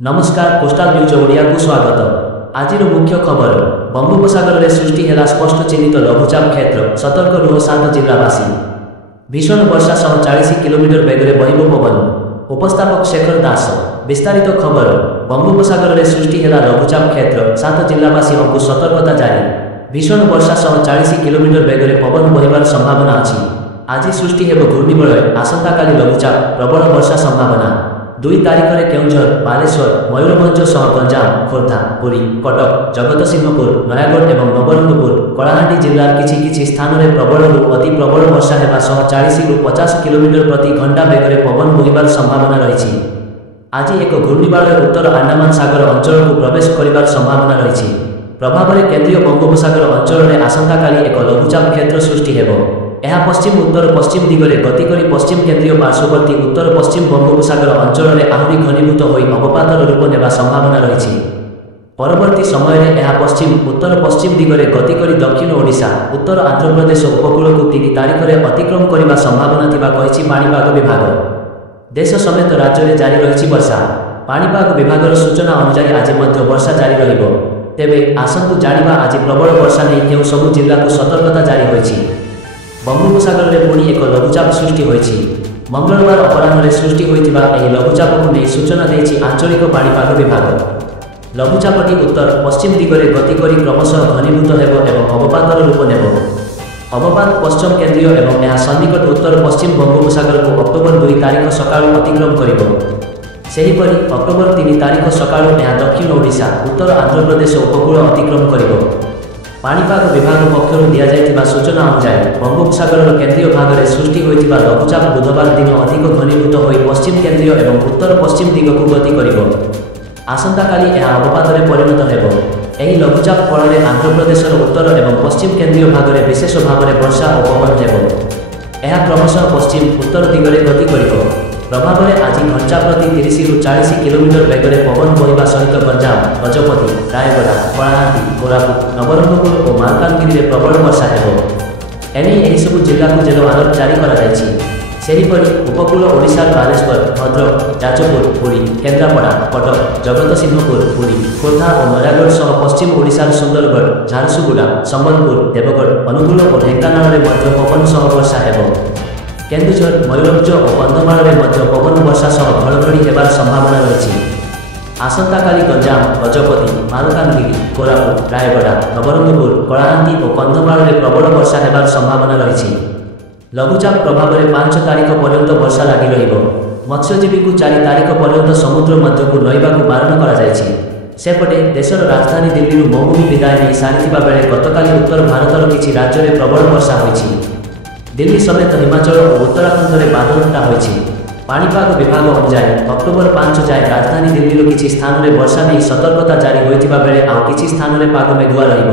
नमस्कार coastal news Odia को स्वागत। आज मुख्य खबर बंगोपसागर में सृष्टि है स्पष्ट चिन्हित लघुचाप क्षेत्र सतर्क रुह 7 जिलावासी। भीषण वर्षा सह 40 किलोमीटर बेगरे बहिब पवन। उपस्थापक शेखर दास। विस्तारित खबर बंगोपसागर में सृष्टि है लघुचाप क्षेत्र 7 जिलावासी को सतर्कता जारी। भीषण वर्षा सह 40 किलोमीटर बेगरे पवन बहिबार संभावना अच्छी। आज सृष्टि हेब घूर्णिबलय आसंता काली लघुचाप प्रबल वर्षा संभावना। 2 तारिख में केउझर बालेश्वर मयूरभंज सह गंजाम खोर्धा पुरी कटक जगतसिंहपुर नयागढ़ और नवरंगपुर कलाहांडी जिलार किछि स्थान में प्रबल अति प्रबल वर्षा हेबा सह 40 ରୁ 50 किलोमीटर प्रति घंटा बेगरे पवन बोहिबार संभावना रही। आज एक घूर्णिबलय उत्तर अंडमान सागर अंचल को प्रवेश करिबार संभावना रही। प्रभाव में केंद्रीय बंगोपसागर अंचल में आसंता काली एक लघुचाप क्षेत्र सृष्टि हेब। यह पश्चिम उत्तर पश्चिम दिगरे गति करी पश्चिम केंद्रीय पार्श्ववर्ती उत्तर पश्चिम बंगोपसागर अंचल में आहरी घनीभूत हो अवपातर रूप नेबा संभावना रही। परवर्ती समय में यह पश्चिम उत्तर पश्चिम दिगरे गति करी दक्षिण ओडिशा उत्तर आंध्र प्रदेश उपकूल को 3 तारिख में अतिक्रम करने संभावना थिबा कहिछि पाणीपाग विभाग। देश समेत राज्य में जारी रही वर्षा। पाणीपाग विभाग सूचना अनुसार आज मध्य वर्षा जारी रहिबो। तेबे आसंतु जानिबा आज प्रबल वर्षा नहीं केउ सबु जिला को सतर्कता जारी होइछि। बंगोपसागर में पुणी एक लघुचाप सृष्टि होइछि। मंगलवार अपराह्न में सृष्टि होइथिबा एही लघुचाप को नहीं सूचना देछि आंचलिक पाणीपाग विभाग। लघुचापटी उत्तर पश्चिम दिगरे गति करी क्रमशः घनीभूत हेब एवं अवपातर रूप नेब। अवपात पश्चिम केंद्रीय एवं यह सन्निकट उत्तर पश्चिम बंगोपसागर को अक्टोबर 2 तारिख सकाळु अतिक्रम करिब। सेहीपरि अक्टोबर 3 तारिख सकाळु यह दक्षिण ओडिशा उत्तर आंध्र प्रदेश उपकूल अतिक्रम करिब। पाणीपाग विभाग पक्षर दिया सूचना अनुसार बंगोपसागर केंद्रीय भाग में सृष्टि होइथिबा लघुचाप बुधवार दिन अधिक घनीभूत हो पश्चिम केंद्रीय और उत्तर पश्चिम दिग को गति करिब। आसंता काली यह अवपात में परिणत हेब। एही लघुचाप फल आंध्र प्रदेश उत्तर और पश्चिम केंद्रीय भाग में विशेष भाव में वर्षा और पवन हेब। यह क्रमशः पश्चिम उत्तर दिगरे गति करिब। प्रभाव में आज घंटा प्रति 30 ରୁ 40 किलोमीटर बेगरे पवन बहिबा सहित गंजाम गजपति रायगड़ा कलाहांडी कोरापुट नवरंगपुर और मालकानगिरी में प्रबल वर्षा हेब। एने एही सबु जिला को जेलो अलर्ट जारी करा जायछि। सेहीपरि उपकूल ओडिशा बालेश्वर भद्रक जाजपुर पुरी केन्द्रापड़ा कटक जगतसिंहपुर पुरी खोर्धा और नयागढ़ सह पश्चिम ओडिशार सुंदरगढ़ झारसुगुड़ा संबलपुर देवगढ़ अनुगुल और ढेंकानाल में मध्य पवन सह वर्षा हेब। केन्दुझर मयूरभंज और कंधमाल में मध्य पवन वर्षा सह घड़घड़ी हेबार संभावना रही। आसंता काली गंजाम गजपति मालकानगिरी कोरापुट रायगड़ा नवरंगपुर कलाहांडी और कंधमाल में प्रबल वर्षा हेबार संभावना रही। लघुचाप प्रभाव में 5 तारिख पर्यंत वर्षा लगी रहिब। मत्स्यजीवी को 4 तारिख पर्यंत समुद्र मध्य को नईबा बारण कर सेपटे देशर राजधानी दिल्ली मौसुमी विदाय नहीं सारी बेले गतकाली उत्तर भारतर किछि राज्य में प्रबल वर्षा होइछि। दिल्ली समेत हिमाचल और उत्तराखंड में बादलघटा होइछि। पाणीपाग विभाग अनुसार अक्टोबर 5 जाए राजधानी दिल्ली किछि स्थान में वर्षा नहीं सतर्कता जारी होइथिबा बेले आउ किछि स्थान में पाग मेघुआ रहिब।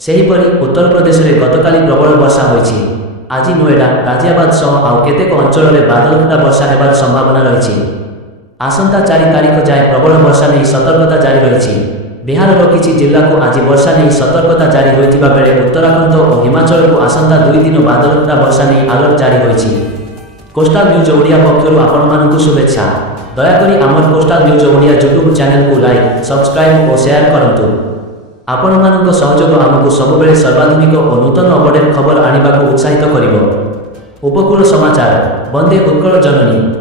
सेहीपरि उत्तर प्रदेश में गतकाली प्रबल वर्षा होइछि। आज नोएडा गाजियाबाद सह आउ केतेक अंचल में बादलघटा वर्षा हेबार संभावना रही। आसंता 4 तारिख जाए प्रबल वर्षा नहीं सतर्कता जारी रही। बिहार किछि जिला को आज वर्षा नहीं सतर्कता जारी होइथिबा बेले उत्तराखंड और हिमाचल को आसंता 2 दिन बादलघटा वर्षा नहीं अलर्ट जारी होइछि। कोस्टाल न्यूज ओडिया पक्षरु आपण मानकु शुभेच्छा। दयाकरी आमर coastal news Odia YouTube channel को लाइक सब्सक्राइब और शेयर करंतु। आपण मानक सहयोग आमको सबुबेले सर्वाधुनिक और नूतन अपडेट खबर आनिबाकु उत्साहित करिवो। उपकूल समाचार वंदे उत्कल जननी।